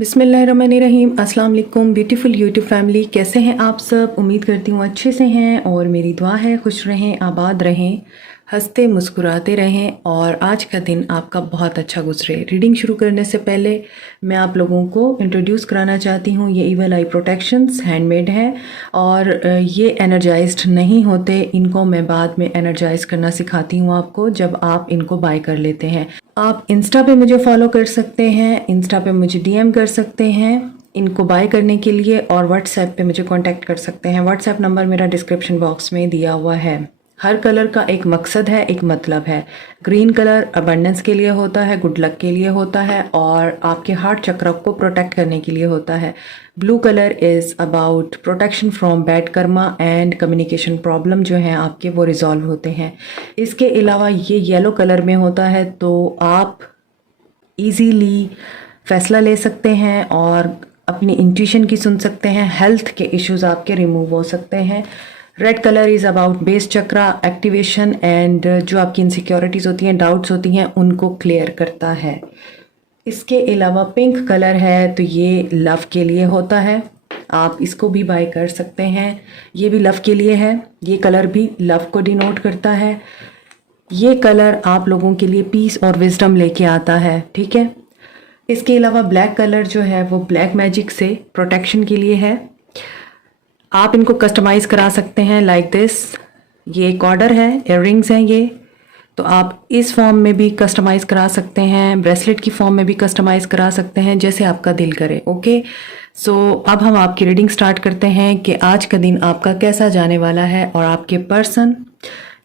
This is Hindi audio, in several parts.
बिस्मिल्लाहिर्रहमानिर्रहीम। अस्सलाम वालेकुम ब्यूटीफुल यूट्यूब फैमिली, कैसे हैं आप सब? उम्मीद करती हूँ अच्छे से हैं और मेरी दुआ है खुश रहें, आबाद रहें, हंसते मुस्कुराते रहें और आज का दिन आपका बहुत अच्छा गुजरे। रीडिंग शुरू करने से पहले मैं आप लोगों को इंट्रोड्यूस कराना चाहती हूँ। ये इवल आई प्रोटेक्शंस हैंडमेड हैं और ये एनर्जाइज्ड नहीं होते। इनको मैं बाद में एनर्जाइज करना सिखाती हूँ आपको जब आप इनको बाय कर लेते हैं। आप इंस्टा पे मुझे फॉलो कर सकते हैं, इंस्टा पे मुझे डीएम कर सकते हैं इनको बाय करने के लिए और व्हाट्सएप पे मुझे कांटेक्ट कर सकते हैं। व्हाट्सएप नंबर मेरा डिस्क्रिप्शन बॉक्स में दिया हुआ है। हर कलर का एक मकसद है, एक मतलब है। ग्रीन कलर अबंडेंस के लिए होता है, गुड लक के लिए होता है और आपके हार्ट चक्र को प्रोटेक्ट करने के लिए होता है। Blue colour is about protection from bad Karma and communication problem जो हैं आपके वो रिजॉल्व होते हैं। इसके अलावा ये येलो कलर में होता है तो आप इजीली फैसला ले सकते हैं और अपनी इंट्यूशन की सुन सकते हैं। हेल्थ के इश्यूज आपके रिमूव हो सकते हैं। Red colour is about base chakra activation and जो आपकी इनसिक्योरिटीज़ होती हैं, डाउट्स होती हैं, उनको क्लियर करता है। इसके अलावा पिंक कलर है तो ये लव के लिए होता है, आप इसको भी बाय कर सकते हैं। ये भी लव के लिए है, ये कलर भी लव को डिनोट करता है। ये कलर आप लोगों के लिए पीस और विजडम लेके आता है, ठीक है। इसके अलावा ब्लैक कलर जो है वो ब्लैक मैजिक से प्रोटेक्शन के लिए है। आप इनको कस्टमाइज़ करा सकते हैं लाइक दिस। ये एक ऑर्डर है, इयररिंग्स हैं ये, तो आप इस फॉर्म में भी कस्टमाइज़ करा सकते हैं, ब्रेसलेट की फॉर्म में भी कस्टमाइज़ करा सकते हैं, जैसे आपका दिल करे। ओके, सो अब हम आपकी रीडिंग स्टार्ट करते हैं कि आज का दिन आपका कैसा जाने वाला है और आपके पर्सन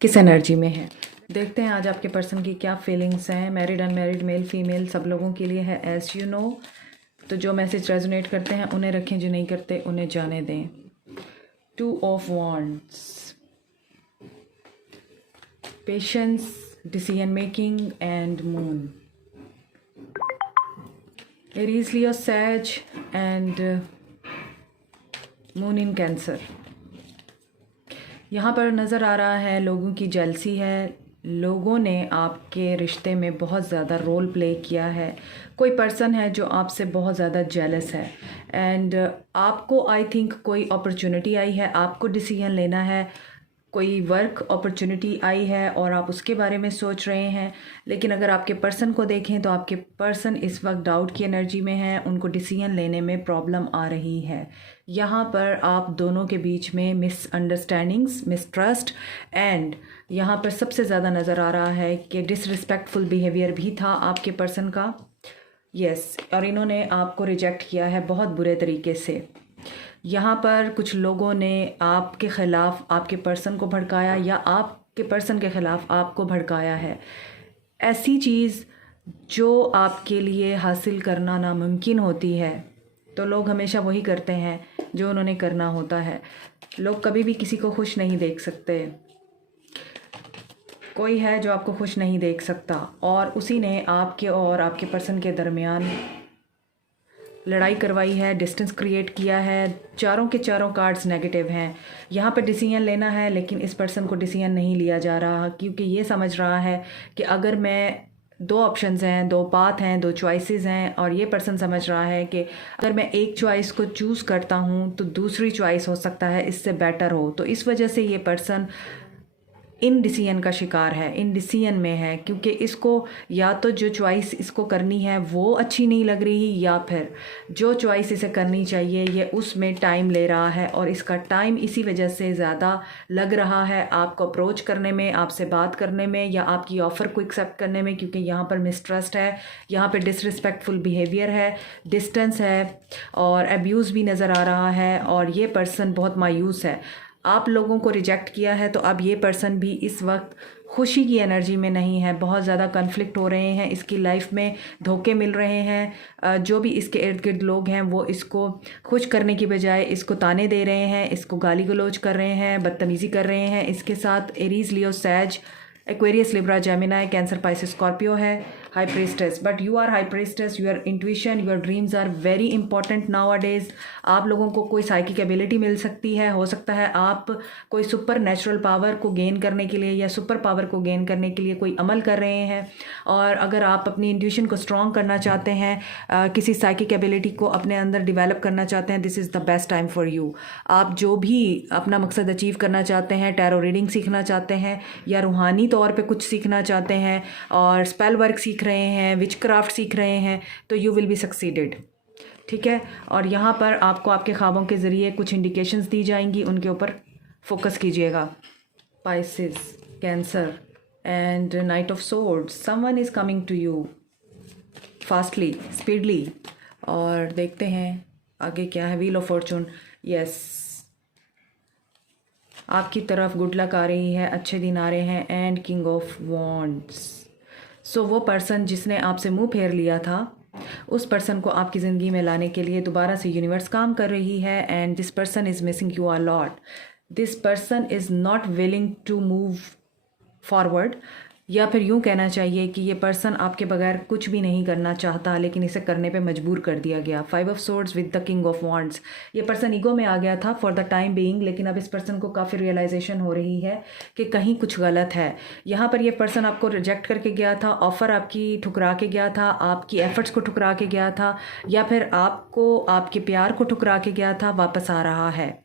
किस एनर्जी में है। देखते हैं आज आपके पर्सन की क्या फीलिंग्स हैं। मैरिड अनमैरिड मेल फीमेल सब लोगों के लिए है एज यू नो। तो जो मैसेज रेजोनेट करते हैं उन्हें रखें, जो नहीं करते उन्हें जाने दें। 2 of Wands, patience, decision making and moon. Aries, Leo, Sag and moon in Cancer. यहाँ पर नज़र आ रहा है लोगों की जेलसी है। लोगों ने आपके रिश्ते में बहुत ज़्यादा रोल प्ले किया है। कोई पर्सन है जो आपसे बहुत ज़्यादा जेलस है एंड आपको आई थिंक कोई अपॉर्चुनिटी आई है, आपको डिसीजन लेना है। कोई वर्क अपॉर्चुनिटी आई है और आप उसके बारे में सोच रहे हैं, लेकिन अगर आपके पर्सन को देखें तो आपके पर्सन इस वक्त डाउट की एनर्जी में है, उनको डिसीजन लेने में प्रॉब्लम आ रही है। यहाँ पर आप दोनों के बीच में मिसअंडरस्टैंडिंग्स, मिसट्रस्ट एंड यहाँ पर सबसे ज़्यादा नज़र आ रहा है कि डिसरिस्पेक्टफुल बिहेवियर भी था आपके पर्सन का। यस, और इन्होंने आपको रिजेक्ट किया है बहुत बुरे तरीके से। यहाँ पर कुछ लोगों ने आपके ख़िलाफ़ आपके पर्सन को भड़काया या आपके पर्सन के ख़िलाफ़ आपको भड़काया है। ऐसी चीज़ जो आपके लिए हासिल करना नामुमकिन होती है तो लोग हमेशा वही करते हैं जो उन्होंने करना होता है। लोग कभी भी किसी को खुश नहीं देख सकते। कोई है जो आपको खुश नहीं देख सकता और उसी ने आपके और आपके पर्सन के दरमियान लड़ाई करवाई है, डिस्टेंस क्रिएट किया है। चारों के चारों कार्ड्स नेगेटिव हैं। यहाँ पर डिसीजन लेना है लेकिन इस पर्सन को डिसीजन नहीं लिया जा रहा क्योंकि ये समझ रहा है कि अगर मैं 2 ऑप्शंस हैं, 2 पाथ हैं, 2 चॉइसेस हैं और ये पर्सन समझ रहा है कि अगर मैं एक चॉइस को चूज़ करता हूँ तो दूसरी चॉइस हो सकता है इससे बेटर हो। तो इस वजह से ये पर्सन इन डिसीजन का शिकार है, इन डिसीजन में है क्योंकि इसको या तो जो चॉइस इसको करनी है वो अच्छी नहीं लग रही या फिर जो चॉइस इसे करनी चाहिए ये उसमें टाइम ले रहा है और इसका टाइम इसी वजह से ज़्यादा लग रहा है आपको अप्रोच करने में, आपसे बात करने में या आपकी ऑफ़र को एक्सेप्ट करने में, क्योंकि यहाँ पर मिसट्रस्ट है, यहाँ पर डिसरिस्पेक्टफुल बिहेवियर है, डिस्टेंस है और अब्यूज़ भी नज़र आ रहा है और ये पर्सन बहुत मायूस है। आप लोगों को रिजेक्ट किया है तो अब ये पर्सन भी इस वक्त खुशी की एनर्जी में नहीं है। बहुत ज़्यादा कन्फ्लिक्ट हो रहे हैं, इसकी लाइफ में धोखे मिल रहे हैं। जो भी इसके इर्द गिर्द लोग हैं वो इसको खुश करने की बजाय इसको ताने दे रहे हैं, इसको गाली गलौज कर रहे हैं, बदतमीज़ी कर रहे हैं। इसके साथ एरीज, लियो, सैज, Aquarius, Libra, Gemini, Cancer, Pisces, Scorpio है। High priestess, but you are high priestess, your intuition, your dreams are very important nowadays. आप लोगों को कोई साइकिक एबिलिटी मिल सकती है, हो सकता है आप कोई सुपर नेचुरल पावर को गेन करने के लिए या सुपर पावर को गेन करने के लिए कोई अमल कर रहे हैं। और अगर आप अपनी इंट्यूशन को स्ट्रॉन्ग करना चाहते हैं, किसी साइकिक एबिलिटी को अपने अंदर डिवेलप करना चाहते हैं, this is the best time for you. आप जो भी अपना मकसद अचीव करना चाहते हैं, टैरो रीडिंग सीखना चाहते हैं या रूहानी तौर पे कुछ सीखना चाहते हैं और स्पेल वर्क सीख रहे हैं, विच क्राफ्ट सीख रहे हैं, तो यू विल बी सक्सीडेड। ठीक है, और यहाँ पर आपको आपके ख्वाबों के ज़रिए कुछ इंडिकेशंस दी जाएंगी, उनके ऊपर फोकस कीजिएगा। Pisces, Cancer and knight of swords, someone is coming to you fastly, speedily. और देखते हैं आगे क्या है। व्हील ऑफ फॉर्चून, यस, आपकी तरफ गुड लक आ रही है, अच्छे दिन आ रहे हैं। एंड किंग ऑफ वॉन्ड्स, सो वो पर्सन जिसने आपसे मुंह फेर लिया था, उस पर्सन को आपकी ज़िंदगी में लाने के लिए दोबारा से यूनिवर्स काम कर रही है। And this person is missing you a lot, this person is not willing to move forward, या फिर यूँ कहना चाहिए कि ये पर्सन आपके बगैर कुछ भी नहीं करना चाहता, लेकिन इसे करने पे मजबूर कर दिया गया। 5 of swords with the king of wands, ये पर्सन ईगो में आ गया था फॉर द टाइम बीइंग, लेकिन अब इस पर्सन को काफ़ी रियलाइजेशन हो रही है कि कहीं कुछ गलत है। यहाँ पर ये पर्सन आपको रिजेक्ट करके गया था, ऑफ़र आपकी ठुकरा के गया था, आपकी एफर्ट्स को ठुकरा के गया था, या फिर आपको आपके प्यार को ठुकरा के गया था, वापस आ रहा है।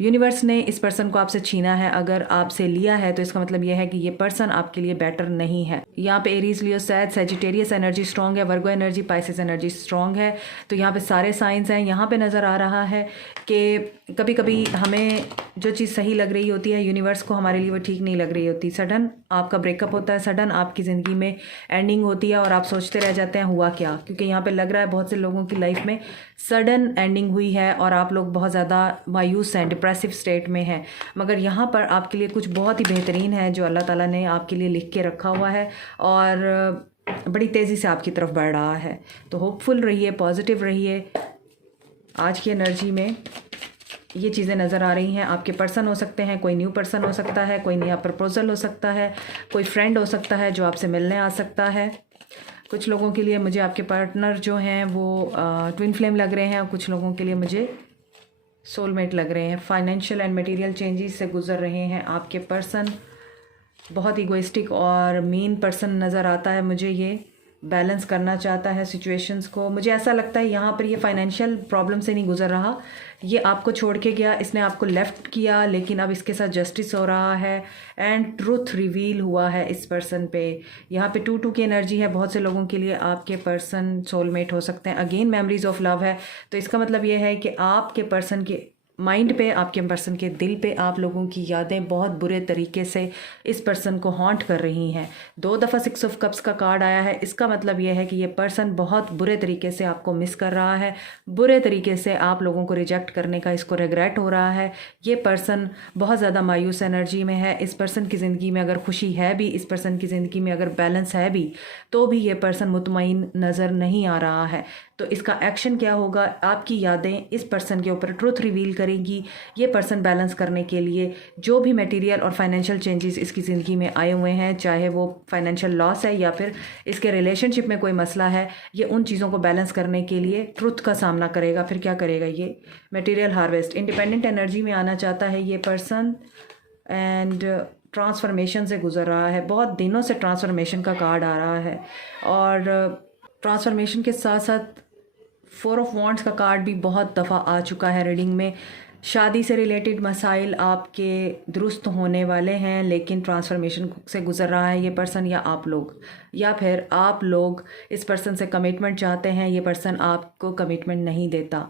यूनिवर्स ने इस पर्सन को आपसे छीना है, अगर आपसे लिया है तो इसका मतलब यह है कि ये पर्सन आपके लिए बेटर नहीं है। यहाँ पे एरीज, लियो, सैजिटेरियस एनर्जी स्ट्रॉन्ग है, वर्गो एनर्जी, पाइसेस एनर्जी स्ट्रॉन्ग है। तो यहाँ पे सारे साइंस हैं। यहाँ पे नज़र आ रहा है कि कभी कभी हमें जो चीज़ सही लग रही होती है, यूनिवर्स को हमारे लिए वो ठीक नहीं लग रही होती। सडन आपका ब्रेकअप होता है, सडन आपकी ज़िंदगी में एंडिंग होती है और आप सोचते रह जाते हैं हुआ क्या, क्योंकि यहाँ पे लग रहा है बहुत से लोगों की लाइफ में सडन एंडिंग हुई है और आप लोग बहुत ज़्यादा मायूस हैं, डिप्रेसिव स्टेट में हैं। मगर यहाँ पर आपके लिए कुछ बहुत ही बेहतरीन है जो अल्लाह ताला ने आपके लिए लिख के रखा हुआ है और बड़ी तेज़ी से आपकी तरफ बढ़ रहा है। तो होपफुल रहिए, पॉजिटिव रहिए। आज की एनर्जी में ये चीज़ें नज़र आ रही हैं। आपके पर्सन हो सकते हैं, कोई न्यू पर्सन हो सकता है, कोई नया प्रपोजल हो सकता है, कोई फ्रेंड हो सकता है जो आपसे मिलने आ सकता है। कुछ लोगों के लिए मुझे आपके पार्टनर जो हैं वो ट्विन फ्लेम लग रहे हैं और कुछ लोगों के लिए मुझे सोलमेट लग रहे हैं। फाइनेंशियल एंड मटेरियल चेंजेस से गुजर रहे हैं आपके पर्सन। बहुत इगोइस्टिक और मीन पर्सन नज़र आता है मुझे, ये बैलेंस करना चाहता है सिचुएशंस को। मुझे ऐसा लगता है यहाँ पर ये फाइनेंशियल प्रॉब्लम से नहीं गुजर रहा, ये आपको छोड़ के गया, इसने आपको लेफ़्ट किया, लेकिन अब इसके साथ जस्टिस हो रहा है एंड ट्रुथ रिवील हुआ है इस पर्सन पे। यहाँ पे 2-2 की एनर्जी है। बहुत से लोगों के लिए आपके पर्सन सोलमेट हो सकते हैं। अगेन मेमोरीज ऑफ लव है, तो इसका मतलब ये है कि आपके पर्सन के माइंड पे, आपके पर्सन के दिल पे आप लोगों की यादें बहुत बुरे तरीके से इस पर्सन को हॉन्ट कर रही हैं। 2 दफ़ा 6 ऑफ कप्स का कार्ड आया है, इसका मतलब यह है कि ये पर्सन बहुत बुरे तरीके से आपको मिस कर रहा है, बुरे तरीके से आप लोगों को रिजेक्ट करने का इसको रिग्रेट हो रहा है। ये पर्सन बहुत ज़्यादा मायूस एनर्जी में है। इस पर्सन की ज़िंदगी में अगर खुशी है भी, इस पर्सन की ज़िंदगी में अगर बैलेंस है भी, तो भी ये पर्सन मुतमईन नज़र नहीं आ रहा है। तो इसका एक्शन क्या होगा? आपकी यादें इस पर्सन के ऊपर ट्रुथ रिवील करेंगी। ये पर्सन बैलेंस करने के लिए जो भी मटेरियल और फाइनेंशियल चेंजेस इसकी ज़िंदगी में आए हुए हैं, चाहे वो फाइनेंशियल लॉस है या फिर इसके रिलेशनशिप में कोई मसला है, ये उन चीज़ों को बैलेंस करने के लिए ट्रुथ का सामना करेगा। फिर क्या करेगा? ये मटेरियल हार्वेस्ट, इंडिपेंडेंट एनर्जी में आना चाहता है ये पर्सन एंड ट्रांसफॉर्मेशन से गुजर रहा है। बहुत दिनों से ट्रांसफॉर्मेशन का कार्ड आ रहा है और ट्रांसफॉर्मेशन के साथ साथ 4 ऑफ वॉन्ड्स का कार्ड भी बहुत दफ़ा आ चुका है रीडिंग में। शादी से रिलेटेड मसाइल आपके दुरुस्त होने वाले हैं, लेकिन ट्रांसफॉर्मेशन से गुजर रहा है ये पर्सन या आप लोग, या फिर आप लोग इस पर्सन से कमिटमेंट चाहते हैं, ये पर्सन आपको कमिटमेंट नहीं देता,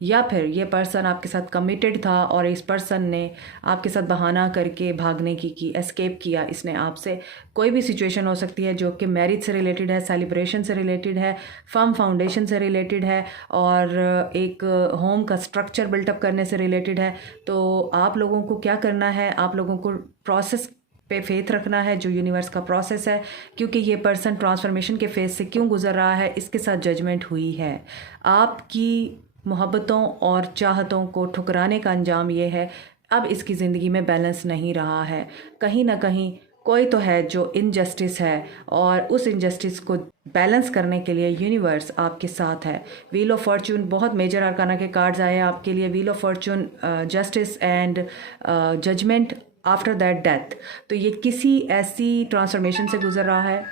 या फिर ये पर्सन आपके साथ कमिटेड था और इस पर्सन ने आपके साथ बहाना करके भागने की एस्केप किया इसने आपसे। कोई भी सिचुएशन हो सकती है जो कि मैरिज से रिलेटेड है, सेलिब्रेशन से रिलेटेड है, फर्म फाउंडेशन से रिलेटेड है और एक होम का स्ट्रक्चर बिल्टअप करने से रिलेटेड है। तो आप लोगों को क्या करना है? आप लोगों को प्रोसेस पे फेथ रखना है जो यूनिवर्स का प्रोसेस है, क्योंकि ये पर्सन ट्रांसफॉर्मेशन के फेज से क्यों गुजर रहा है, इसके साथ जजमेंट हुई है। आपकी मोहब्बतों और चाहतों को ठुकराने का अंजाम ये है, अब इसकी ज़िंदगी में बैलेंस नहीं रहा है। कहीं ना कहीं कोई तो है जो इनजस्टिस है, और उस इनजस्टिस को बैलेंस करने के लिए यूनिवर्स आपके साथ है। व्हील ऑफ फॉर्चून, बहुत मेजर अरकाना के कार्ड्स आए हैं आपके लिए। Wheel of fortune, justice and judgment, after that death. तो ये किसी ऐसी ट्रांसफॉर्मेशन से गुजर रहा है।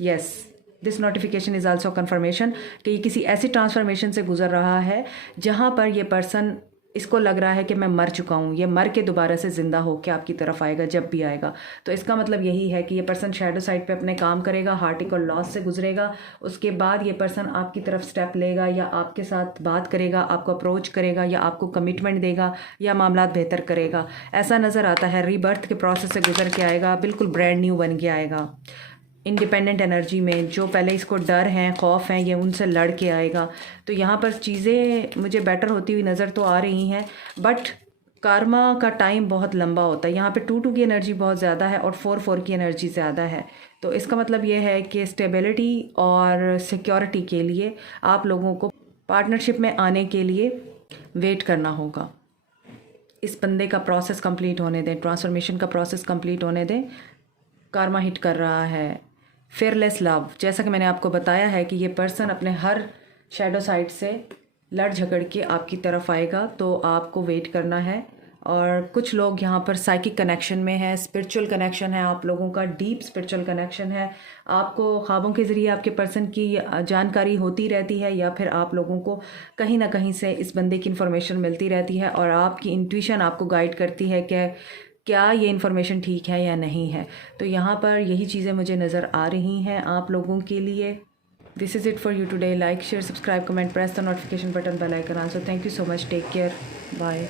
Yes, this notification is also confirmation कि ये किसी ऐसी ट्रांसफॉर्मेशन से गुजर रहा है जहाँ पर ये पर्सन, इसको लग रहा है कि मैं मर चुका हूँ, ये मर के दोबारा से ज़िंदा होकर आपकी तरफ आएगा जब भी आएगा। तो इसका मतलब यही है कि ये पर्सन शैडो साइड पे अपने काम करेगा, हार्टिक और लॉस से गुजरेगा। उसके बाद ये पर्सन आपकी तरफ स्टेप लेगा, या आपके साथ बात करेगा, आपको अप्रोच करेगा, या आपको कमिटमेंट देगा, या मामलात बेहतर करेगा। ऐसा नज़र आता है रीबर्थ के प्रोसेस से गुजर के आएगा, बिल्कुल ब्रांड न्यू बन के आएगा। इंडिपेंडेंट एनर्जी में जो पहले इसको डर हैं, खौफ हैं, ये उनसे लड़ के आएगा। तो यहाँ पर चीज़ें मुझे बेटर होती हुई नज़र तो आ रही हैं, बट कार्मा का टाइम बहुत लंबा होता है। यहाँ पे 2-2 की एनर्जी बहुत ज़्यादा है और 4-4 की एनर्जी ज़्यादा है। तो इसका मतलब ये है कि स्टेबिलिटी और सिक्योरिटी के लिए आप लोगों को पार्टनरशिप में आने के लिए वेट करना होगा। इस बंदे का प्रोसेस कंप्लीट होने दें, ट्रांसफॉर्मेशन का प्रोसेस कंप्लीट होने दें। कार्मा हिट कर रहा है फेयरलेस लव। जैसा कि मैंने आपको बताया है कि ये पर्सन अपने हर शैडो साइड से लड़ झगड़ के आपकी तरफ आएगा, तो आपको वेट करना है। और कुछ लोग यहाँ पर साइकिक कनेक्शन में है, स्पिरिचुअल कनेक्शन है आप लोगों का, डीप स्पिरिचुअल कनेक्शन है। आपको ख्वाबों के ज़रिए आपके पर्सन की जानकारी होती रहती है, या फिर आप लोगों को कहीं ना कहीं से इस बंदे की इन्फॉर्मेशन मिलती रहती है, और आपकी इंट्यूशन आपको गाइड करती है कि क्या ये इन्फॉर्मेशन ठीक है या नहीं है। तो यहाँ पर यही चीज़ें मुझे नज़र आ रही हैं आप लोगों के लिए। This is it for you today. Like, share, subscribe, comment, press the notification button, bell icon also. Thank you so much, take care, bye.